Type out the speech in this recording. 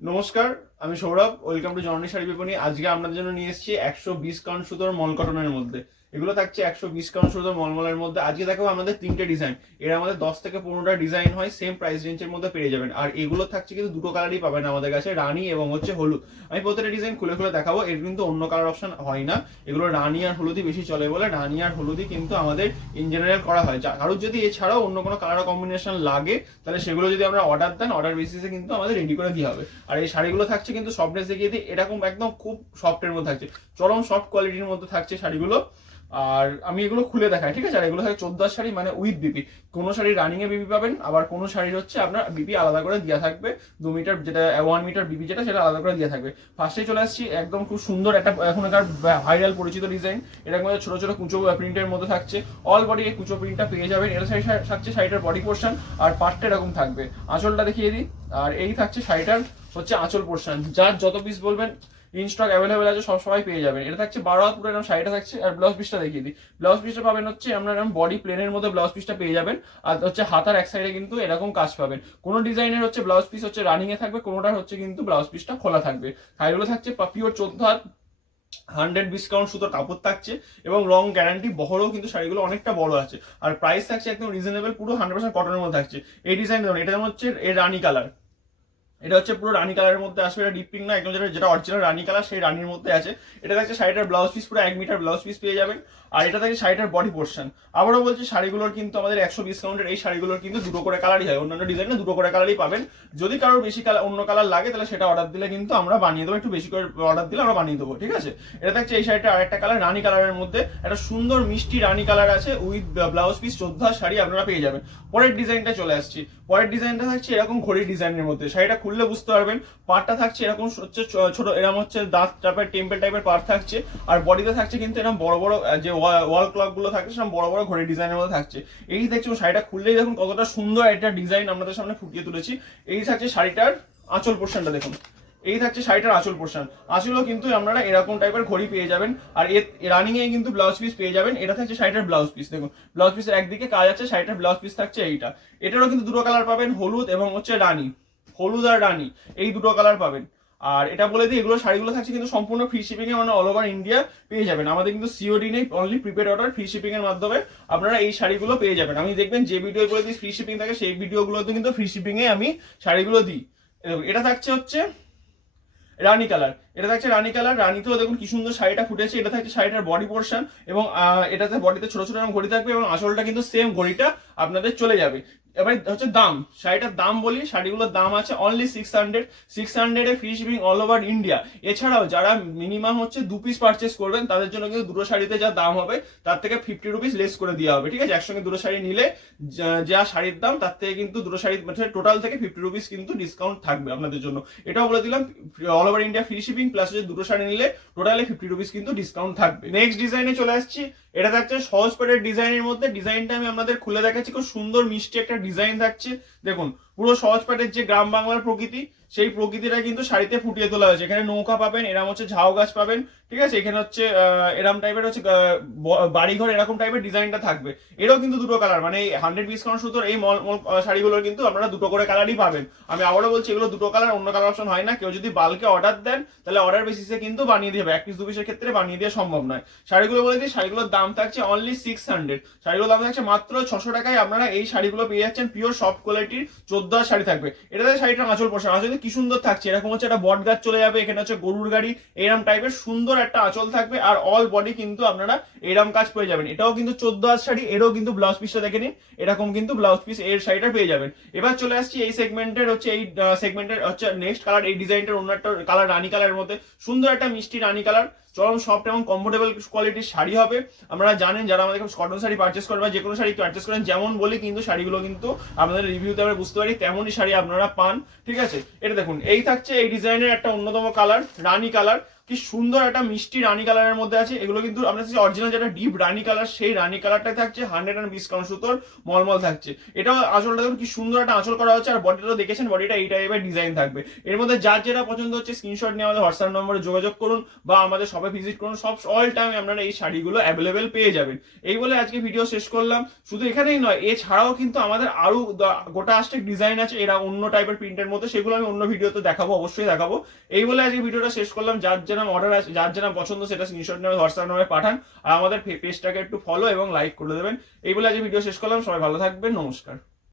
নমস্কার, আমি Sourav. Welcome to জননী শাড়ি বিপণী। আজকে আপনাদের জন্য নিয়ে এসেছি 120 কাউন্ট সুতোর মল কটনের মধ্যে। এগুলো থাকছে 120 কাউন্ট সুতোর মলমলের মধ্যে। আজকে দেখাবো আমাদের 3টে ডিজাইন। এর আমাদের 10 থেকে 15টা ডিজাইন হয়, সেম প্রাইস রেঞ্জের মধ্যে পেয়ে যাবেন। আর এগুলো থাকছে কিন্তু দুটো কালারই পাবেন আমাদের কাছে, রানী এবং হচ্ছে হলুদ। আমি প্রত্যেকটা ডিজাইন খুলে খুলে দেখাবো। এর কিন্তু অন্য কালার অপশন হয় না, এগুলো রানী আর হলুদই বেশি চলে বলে রানী আর হলুদই কিন্তু আমাদের ইন জেনারেল করা হয়। কারোর যদি এছাড়াও অন্য কোনো কালার কম্বিনেশন লাগে, তাহলে সেগুলো যদি আমরা অর্ডার দেন, অর্ডার বেসিসে কিন্তু আমাদের রেডি করে দেওয়া হবে। আর এই শাড়িগুলো থাকছে কিন্তু সফটনেস দেখিয়ে দিই, এরকম একদম খুব সফটের মধ্যে থাকছে, চরম সফট কোয়ালিটির মধ্যে থাকছে শাড়িগুলো। আর আমি এগুলো খুলে দেখাই, ঠিক আছে। আর এগুলো থাকে 14 শাড়ি, মানে উইথ বিপি। কোনো শাড়ি রানিং এ বিপি পাবেন, আবার কোনো শাড়ির হচ্ছে আপনার বিপি আলাদা করে দেওয়া থাকবে। 2 মিটার যেটা 1 মিটার বিপি যেটা, সেটা আলাদা করে দেওয়া থাকবে। ফার্স্টে চলে আসছি একদম খুব সুন্দর একটা এখনকার ভাইরাল পরিচিত ডিজাইন। এটার মধ্যে ছোট ছোট কুচো প্রিন্টের মধ্যে থাকছে। অল বডি এই কুচো প্রিন্টটা পেয়ে যাবেন। এটা থাকছে শাড়িটার বডি পোর্শন, আর পার্টটা এরকম থাকবে। আঁচলটা দেখিয়ে দিই। আর এই থাকছে শাড়িটার হচ্ছে আঁচল পোর্শন। যার যত পিস বলবেন ইন স্টক অ্যাভেলেবেল আছে, সব সময় পেয়ে যাবেন। এটা থাকছে 12 হাত পুরো এরকম শাড়িটা থাকছে। আর ব্লাউজ পিসটা দেখিয়ে দিই। ব্লাউজ পিসটা পাবেন হচ্ছে আপনার এরকম বডি প্লেনের মধ্যে ব্লাউজ পিসটা পেয়ে যাবেন। আর হচ্ছে হাতার এক সাইডে কিন্তু এরকম কাজ পাবেন। কোনো ডিজাইনের হচ্ছে ব্লাউজ পিস হচ্ছে রানিং এ থাকবে, কোনোটার হচ্ছে কিন্তু ব্লাউজ পিসটা খোলা থাকবে। শাড়িগুলো থাকছে পিওর 14 হাত 100 ডিসকাউন্ট সুতোর কাপড় থাকছে, এবং রং গ্যারান্টি বহরও কিন্তু শাড়িগুলো অনেকটা বড় আছে। আর প্রাইস থাকছে একদম রিজনেবল, পুরো 100% কটনের মধ্যে থাকছে। এই ডিজাইন দেখুন, এটা হচ্ছে এর রানী কালার। এটা হচ্ছে পুরো রানী কালারের মধ্যে আসবে। এটা ডিপ পিঙ্ক না, একদম যেটা যেটা অরিজিনাল রানী কালার, সেই রানীর মধ্যে আছে। এটা থাকছে শাড়িটার ব্লাউজ পিস, পুরো 1 মিটার ব্লাউজ পিস পেয়ে যাবেন। আর এটা থাকছে শাড়িটার বডি পোর্শন। আবারও বলছি, শাড়িগুলোর কিন্তু আমাদের 120 কাউন্টের এই শাড়িগুলোর কিন্তু দুটো করে কালারই হয়। অন্যান্য ডিজাইনে দুটো করে কালারই পাবেন। যদি কারোর বেশি কালার অন্য কালার লাগে, তাহলে সেটা অর্ডার দিলে কিন্তু আমরা বানিয়ে দেবো। একটু বেশি করে অর্ডার দিলে আমরা বানিয়ে দেবো, ঠিক আছে। এটা থাকছে এই শাড়িটা আরেকটা কালার, রানী কালারের মধ্যে একটা সুন্দর মিষ্টি রানী কালার আছে, উইথ ব্লাউজ পিস 14 শাড়ি আপনারা পেয়ে যাবেন। পরের ডিজাইনটা চলে আসছি। পরের ডিজাইনটা থাকছে এরকম ঘড়ির ডিজাইনের মধ্যে। শাড়িটা খুললে বুঝতে পারবেন। পার্টটা থাকছে এরকম হচ্ছে ছোট, এরকম হচ্ছে দাঁত টাইপের টেম্পল টাইপের পার্ট থাকছে। আর বডিতে থাকছে কিন্তু এরকম বড় বড় যে ওয়াল ক্লক গুলো থাকছে, সেরকম বড় বড় ঘড়ির ডিজাইনের মধ্যে থাকছে। এই দেখছি শাড়িটা খুললেই দেখুন কতটা সুন্দর একটা ডিজাইন আপনাদের সামনে ফুটিয়ে তুলেছি। এই থাকছে শাড়িটার আঁচল পোর্শনটা দেখুন। এই থাকছে শাড়িটার আঁচল পোর্শন। আঁচলও কিন্তু আপনারা এরকম টাইপের ঘড়ি পেয়ে যাবেন। আর রানিং এ কিন্তু ব্লাউজ পিস পেয়ে যাবেন। এটা থাকছে শাড়িটার ব্লাউজ পিস, দেখুন ব্লাউজ পিসের একদিকে কাজ আছে, শাড়িটার ব্লাউজ পিস থাকছে এইটা। এটারও কিন্তু দুটো কালার পাবেন, হলুদ এবং হচ্ছে রানী। হলুদ আর রানী এই দুটো কালার পাবেন। আর এটা বলে দিই, এগুলো শাড়িগুলো থাকছে কিন্তু সম্পূর্ণ ফ্রি শিপিং এ, মানে অল ওভার ইন্ডিয়া পেয়ে যাবেন। আমাদের কিন্তু সিওডি নেই, only prepaid order, free shipping এর মাধ্যমে আপনারা এই শাড়িগুলো পেয়ে যাবেন। আমি দেখবেন যে ভিডিও বলে দিই ফ্রি শিপিং থাকে, সেই ভিডিওগুলোতে কিন্তু ফ্রি শিপিং এ আমি শাড়িগুলো দিই। এটা থাকছে হচ্ছে রানী কালার। এটা থাকছে রানী কালার। রানীতেও দেখুন কি সুন্দর শাড়িটা ফুটেছে। এটা থাকছে শাড়িটার বডি পোর্শন, এবং এটাতে বডিতে ছোট ছোট এরকম ঘড়ি থাকবে, এবং আসলটা কিন্তু সেম ঘড়িটা আপনাদের চলে যাবে। এবার হচ্ছে দাম, শাড়িটার দাম বলি। শাড়িগুলোর দাম আছে অনলি 600 এ free shipping all over India. এছাড়াও যারা মিনিমাম হচ্ছে 2 পিস পারচেস করবেন, তাদের জন্য কিন্তু দুটো শাড়িতে যা দাম হবে, তার থেকে 50 রুপিস লেস করে দেওয়া হবে, ঠিক আছে। একসঙ্গে দুটো শাড়ি নিলে যা শাড়ির দাম, তার থেকে কিন্তু দুটো শাড়ি টোটাল থেকে 50 রুপিস কিন্তু ডিসকাউন্ট থাকবে আপনাদের জন্য। এটাও বলে দিলাম, all over India free shipping, plus হচ্ছে দুটো শাড়ি নিলে টোটালে 50 রুপিস কিন্তু ডিসকাউন্ট থাকবে। নেক্সট ডিজাইনে চলে আসছি। এটা থাকছে সহজ পেটের ডিজাইনের মধ্যে। ডিজাইনটা আমি আপনাদের খুলে দেখাচ্ছি। খুব সুন্দর মিষ্টি একটা ডিজাইন থাকছে, দেখুন পুরো সহজ পাটের যে গ্রাম বাংলার প্রকৃতি, সেই প্রকৃতিটা কিন্তু শাড়িতে ফুটিয়ে তোলা হয়েছে। এখানে নৌকা পাবেন, এরম হচ্ছে ঝাউ গাছ পাবেন, ঠিক আছে। এখানে হচ্ছে এরম টাইপের হচ্ছে বাড়িঘর, এরকম টাইপের ডিজাইনটা থাকবে। এরও কিন্তু দুটো কালার, মানে এই 100 ডিসকাউন্ট সুতোর এই শাড়িগুলোর কিন্তু আপনারা দুটো করে কালারই পাবেন। আমি আবারও বলছি, এগুলো দুটো কালার, অন্য কালার অপশন হয় না। কেউ যদি বাল্কে অর্ডার দেন, তাহলে অর্ডার বেসিসে কিন্তু বানিয়ে দিয়ে হবে। 1 পিস 2 পিসের ক্ষেত্রে বানিয়ে দেওয়া সম্ভব নয়। শাড়িগুলো বলে দিই, শাড়িগুলোর দাম থাকছে অনলি 600। শাড়িগুলোর দাম থাকছে মাত্র 600 টাকায়। আপনারা এই শাড়িগুলো পেয়ে যাচ্ছেন। পিওর সফট কোয়ালিটির 14 শাড়ি থাকবে। এটাতে শাড়িটার আঁচল পোর্শন, আঁচল কি সুন্দর থাকছে, এরকম হচ্ছে একটা বট গাছ চলে যাবে, এখানে হচ্ছে গরুর গাড়ি, এরম টাইপের সুন্দর একটা আঁচল থাকবে। আর অল বডি কিন্তু আপনারা এরম কাজ পেয়ে যাবেন। এটাও কিন্তু 14 হাত শাড়ি, এরও কিন্তু ব্লাউজ পিসটা দেখে নিন, এরকম কিন্তু ব্লাউজ পিস এর শাড়িটা পেয়ে যাবেন। এবার চলে আসছি এই সেগমেন্টের হচ্ছে এই সেগমেন্টের হচ্ছে নেক্সট কালার। এই ডিজাইনটার অন্য একটা কালার রানী কালারের মধ্যে, সুন্দর একটা মিষ্টি রানী কালার, চরম সফট এবং কমফোর্টেবল কোয়ালিটির শাড়ি হবে। আপনারা জানেন, যারা আমাদের কটন শাড়ি পারচেস করেন বা যে কোনো শাড়ি পারচেস করেন, যেমন বলি কিন্তু শাড়িগুলো কিন্তু আপনাদের রিভিউতে আমরা বুঝতে পারি তেমনই শাড়ি আপনারা পান, ঠিক আছে। এটা দেখুন, এই থাকছে এই ডিজাইনের একটা অন্যতম কালার, রানী কালার। কি সুন্দর একটা মিষ্টি রানী কালারের মধ্যে আছে। এগুলো কিন্তু আমরা অরিজিনাল যেটা ডিপ রানী কালার, সেই রানী কালারটাই থাকছে। 120 কাউন্ট সুতোর মলমল থাকছে। এটাও আঁচলটা দেখুন কি সুন্দর একটা আঁচল করা হচ্ছে। আর বডিটা দেখেছেন, বডিটা এই টাইপের ডিজাইন থাকবে। এর মধ্যে যার যেটা পছন্দ হচ্ছে স্ক্রিনশট নিয়ে আমাদের হোয়াটসঅ্যাপ নম্বরে যোগাযোগ করুন বা আমাদের শপে ভিজিট করুন। সব অল টাইম আপনারা এই শাড়িগুলো অ্যাভেলেবেল পেয়ে যাবেন। এই বলে আজকে ভিডিও শেষ করলাম। শুধু এখানেই নয়, এছাড়াও কিন্তু আমাদের আরো গোটা আষ্টেক ডিজাইন আছে এরা অন্য টাইপের প্রিন্টের মধ্যে, সেগুলো আমি অন্য ভিডিওতে দেখাবো, অবশ্যই দেখাবো। এই বলে আজকে ভিডিওটা শেষ করলাম। যার যেরকম অর্ডার আছে, যার যেরকম পছন্দ সেটা স্ক্রিনশট নিয়ে হোয়াটসঅ্যাপ নম্বরে পাঠান। আর আমাদের পেজটাকে একটু ফলো এবং লাইক করে দেবেন। এই বলে আজকে ভিডিও শেষ করলাম। সবাই ভালো থাকবেন, নমস্কার।